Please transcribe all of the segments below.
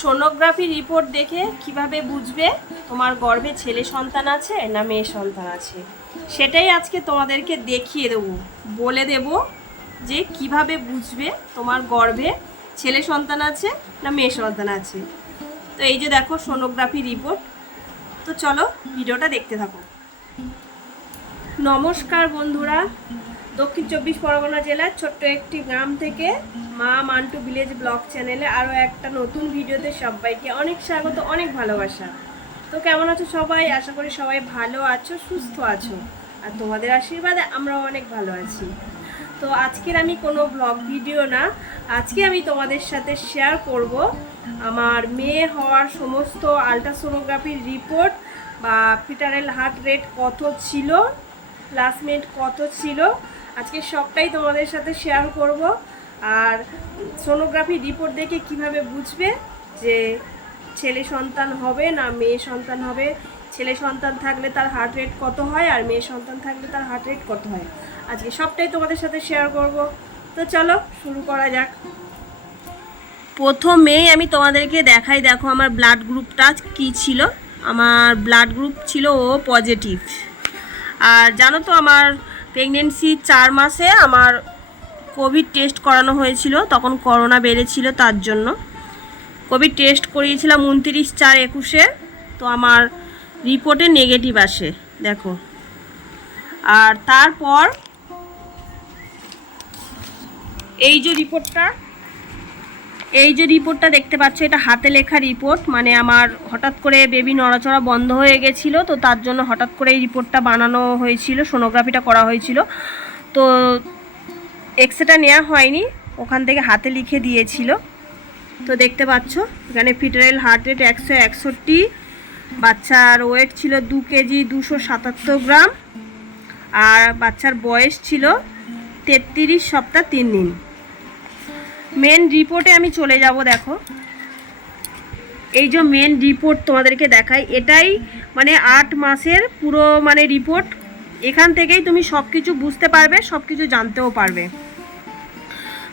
Sonography report দেখে কীভাবে বুঝবে তোমার গর্ভে ছেলে সন্তান আছে না মেয়ে সন্তান আছে? সেটাই আজকে তোমাদেরকে দেখিয়ে দেবো। বলে দেব যে কীভাবে বুঝবে তোমার গর্ভে ছেলে সন্তান আছে না মেয়ে সন্তান আছে। তো এই যে দেখো সোনোগ্রাফি রিপোর্ট। তো চলো ভিডিওটা দেখতে থাকো। নমস্কার বন্ধুরা দক্ষিণ চব্বিশ পরগনা জেলার ছোট্ট একটি গ্রাম থেকে মা মান্টু ভিলেজ ব্লগ চ্যানেলে আরও একটা নতুন ভিডিওতে সবাইকে অনেক স্বাগত, অনেক ভালোবাসা। তো কেমন আছো সবাই? আশা করি সবাই ভালো আছো, সুস্থ আছো। আর তোমাদের আশীর্বাদে আমরাও অনেক ভালো আছি। তো আজকের আমি কোনো ব্লগ ভিডিও না, আজকে আমি তোমাদের সাথে শেয়ার করব আমার মেয়ে হওয়ার সমস্ত আলট্রাসোনোগ্রাফির রিপোর্ট বা পিটারেল হার্ট রেট কত ছিল ক্লাসমেট কত ছিল আজকে সবটাই তোমাদের সাথে শেয়ার করব। আর সোনোগ্রাফি রিপোর্ট দেখে কীভাবে বুঝবে যে ছেলে সন্তান হবে না মেয়ে সন্তান হবে? ছেলে সন্তান থাকলে তার হার্ট রেট কত হয় আর মেয়ে সন্তান থাকলে তার হার্ট রেট কত হয়? আজকে সবটাই তোমাদের সাথে শেয়ার করব। তো চলো, শুরু করা যাক। প্রথমেই আমি তোমাদেরকে দেখাই, দেখো আমার ব্লাড গ্রুপটা কি ছিল? আমার ব্লাড গ্রুপ ছিল ও পজিটিভ আর জানো তো আমার প্রেগনেন্সি চার মাসে আমার কোভিড টেস্ট করানো হয়েছিল, তখন করোনা বেড়েছিল তার জন্য। কোভিড টেস্ট করিয়েছিলাম উনত্রিশ চার একুশে, তো আমার রিপোর্টে নেগেটিভ আসে, দেখো। আর তারপর, এই যে রিপোর্টটা এই যে রিপোর্টটা দেখতে পাচ্ছ, এটা হাতে লেখা রিপোর্ট মানে আমার হঠাৎ করে বেবি নড়াচড়া বন্ধ হয়ে গেছিল, তো তার জন্য হঠাৎ করে এই রিপোর্টটা বানানো হয়েছিল, সোনোগ্রাফিটা করা হয়েছিল। তো এক্সরেটা নেওয়া হয়নি, ওখান থেকে হাতে লিখে দিয়েছিল। তো দেখতে পাচ্ছ, এখানে ফিটারেল হার্ট রেট একশো একষট্টি, বাচ্চার ওয়েট ছিল দু কেজি দুশো সাতাত্তর গ্রাম, আর বাচ্চার বয়স ছিল তেত্রিশ সপ্তাহ তিন দিন। মেন রিপোর্টে আমি চলে যাব, দেখো। এই যে মেন রিপোর্ট তোমাদেরকে দেখাই, এটাই মানে আট মাসের পুরো মানে রিপোর্ট এখান থেকেই তুমি সব কিছু বুঝতে পারবে সব কিছু জানতেও পারবে।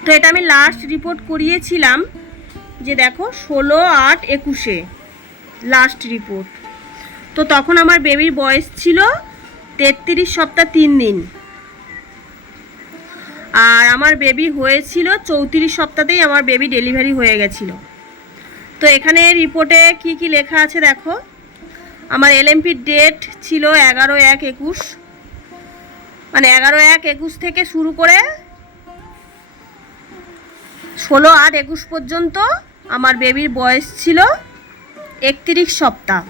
তো এটা আমি লাস্ট রিপোর্ট করিয়েছিলাম, যে দেখো, ষোলো আট একুশে লাস্ট রিপোর্ট তো তখন আমার বেবির বয়স ছিল তেত্রিশ সপ্তাহ তিন দিন। আর আমার বেবি হয়েছিল চৌত্রিশ সপ্তাহতেই আমার বেবি ডেলিভারি হয়ে গেছিল। তো এখানে রিপোর্টে কি কি লেখা আছে দেখো? আমার এলএমপির ডেট ছিল এগারো এক একুশ। মানে এগারো এক একুশ থেকে শুরু করে ষোলো আট একুশ পর্যন্ত আমার বেবির বয়স ছিল একত্রিশ সপ্তাহ।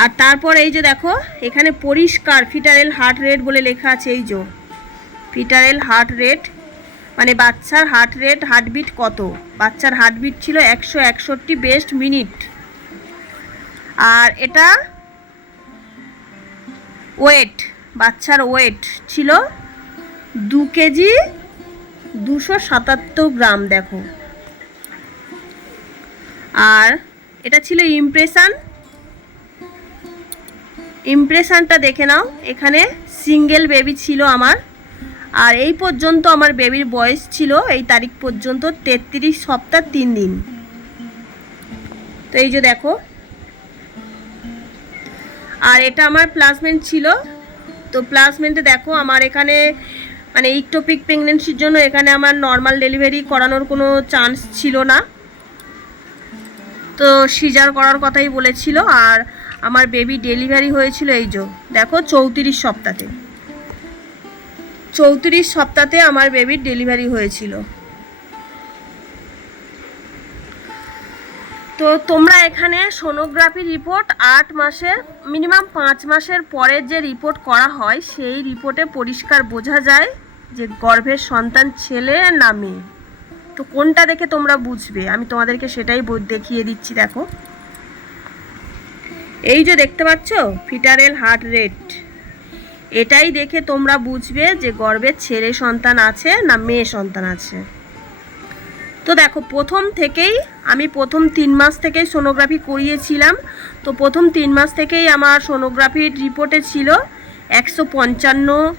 আর তারপর এই যে দেখো, এখানে পরিষ্কার ফিটারেল হার্ট রেট বলে লেখা আছে এই যে। ফিটারেল হার্ট রেট মানে বাচ্চার হার্ট রেট, হার্টবিট কত? বাচ্চার হার্টবিট ছিল একশো একষট্টি বেস্ট মিনিট। আর এটা ওয়েট, বাচ্চার ওয়েট ছিল দু কেজি দুশো সাতাত্তর গ্রাম, দেখো। আর এটা ছিল ইমপ্রেশন ইমপ্রেশনটা দেখে নাও। এখানে সিঙ্গেল বেবি ছিল আমার। আর এই পর্যন্ত আমার বেবির বয়স ছিল এই তারিখ পর্যন্ত তেত্রিশ সপ্তাহ তিন দিন। তো এই যে দেখো। আর এটা আমার প্লাসমেন্ট ছিল। তো প্লাসমেন্টে দেখো আমার এখানে মানে ইকটোপিক প্রেগনেন্সির জন্য এখানে আমার নর্মাল ডেলিভারি করানোর কোনো চান্স ছিল না। তো সিজার করার কথাই বলেছিল। আর আমার বেবি ডেলিভারি হয়েছিল এই যে, দেখো চৌত্রিশ সপ্তাহে চৌত্রিশ সপ্তাহে আমার বেবির ডেলিভারি হয়েছিল। তো তোমরা এখানে সোনোগ্রাফি রিপোর্ট আট মাসের মিনিমাম পাঁচ মাসের পরের যে রিপোর্ট করা হয়, সেই রিপোর্টে পরিষ্কার বোঝা যায় যে গর্ভের সন্তান ছেলে না মেয়ে। তো কোনটা দেখে তোমরা বুঝবে? আমি তোমাদেরকে সেটাই দেখিয়ে দিচ্ছি, দেখো। এই যে দেখতে পাচ্ছ? Fetal heart rate. এটাই দেখে তোমরা বুঝবে যে গর্ভের ছেলে সন্তান আছে না মেয়ে সন্তান আছে। তো দেখো, প্রথম থেকেই আমি প্রথম তিন মাস থেকেই সোনোগ্রাফি করিয়েছিলাম। তো প্রথম তিন মাস থেকেই আমার সোনোগ্রাফির রিপোর্টে ছিল একশো পঞ্চান্ন,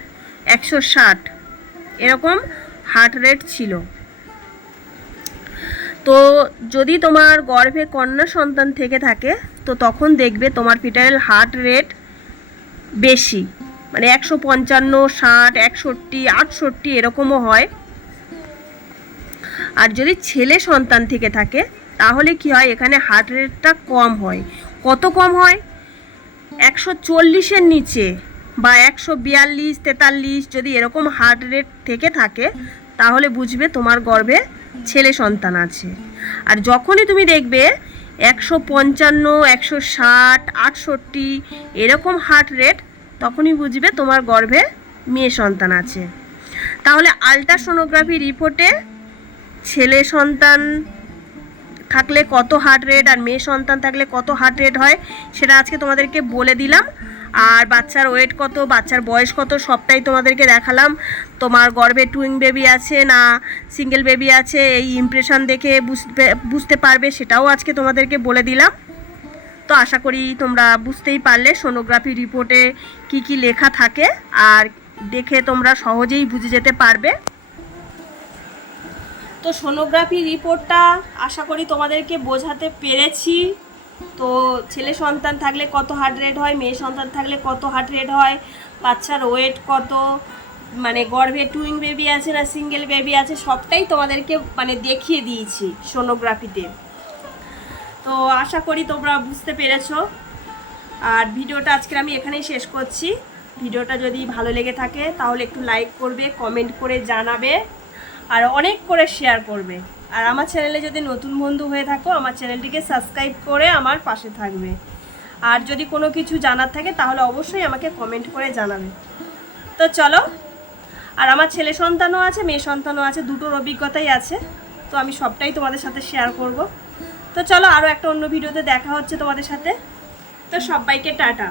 একশো ষাট। এরকম হার্ট রেট ছিল। তো যদি তোমার গর্ভে কন্যা সন্তান থেকে থাকে তো তখন দেখবে তোমার ফিটারেল হার্ট রেট বেশি। মানে একশো পঞ্চান্ন, ষাট, একষট্টি, আটষট্টি এরকমও হয়। আর যদি ছেলে সন্তান থেকে থাকে, তাহলে কি হয়, এখানে হার্ট রেটটা কম হয়। কত কম হয়? একশো চল্লিশের নিচে বা একশো বিয়াল্লিশ, তেতাল্লিশ যদি এরকম হার্ট রেট থেকে থাকে, তাহলে বুঝবে তোমার গর্ভে ছেলে সন্তান আছে। আর যখনই তুমি দেখবে একশো পঞ্চান্ন, একশো ষাট, আটষট্টি, এরকম হার্ট রেট তখনই বুঝবে তোমার গর্ভে মেয়ে সন্তান আছে। তাহলে আলট্রাসোনোগ্রাফি রিপোর্টে ছেলে সন্তান থাকলে কত হার্ট রেট আর মেয়ে সন্তান থাকলে কত হার্ট রেট হয়, সেটা আজকে তোমাদেরকে বলে দিলাম। আর বাচ্চার ওয়েট কত, বাচ্চার বয়স কত, সবটাই তোমাদেরকে দেখালাম। তোমার গর্ভে টুইং বেবি আছে না সিঙ্গেল বেবি আছে, এই ইমপ্রেশন দেখে বুঝতে বুঝতে পারবে, সেটাও আজকে তোমাদেরকে বলে দিলাম। তো আশা করি তোমরা বুঝতেই পারলে সোনোগ্রাফি রিপোর্টে কি কি লেখা থাকে, আর দেখে তোমরা সহজেই বুঝে যেতে পারবে। তো সোনোগ্রাফি রিপোর্টটা আশা করি তোমাদেরকে বোঝাতে পেরেছি। তো ছেলে সন্তান থাকলে কত হার্ট রেট হয়, মেয়ে সন্তান থাকলে কত হার্ট রেট হয়, বাচ্চার ওয়েট কত মানে গর্ভে টুইং বেবি আছে না সিঙ্গেল বেবি আছে, সবটাই তোমাদেরকে মানে দেখিয়ে দিয়েছি সোনোগ্রাফিতে তো আশা করি তোমরা বুঝতে পেরেছ। আর ভিডিওটা আজকে আমি এখানেই শেষ করছি। ভিডিওটা যদি ভালো লেগে থাকে, তাহলে একটু লাইক করবে কমেন্ট করে জানাবে, আর অনেক করে শেয়ার করবে। আর আমার চ্যানেলে যদি নতুন বন্ধু হয়ে থাকো, আমার চ্যানেলটিকে সাবস্ক্রাইব করে আমার পাশে থাকবে। আর যদি কোনো কিছু জানার থাকে, তাহলে অবশ্যই আমাকে কমেন্ট করে জানাবে। তো চলো, আর আমার ছেলে সন্তানও আছে, মেয়ে সন্তানও আছে, দুটোর অভিজ্ঞতাই আছে। তো আমি সবটাই তোমাদের সাথে শেয়ার করব। তো চলো আরও একটা অন্য ভিডিওতে দেখা হচ্ছে তোমাদের সাথে। তো সবাইকে টাটা।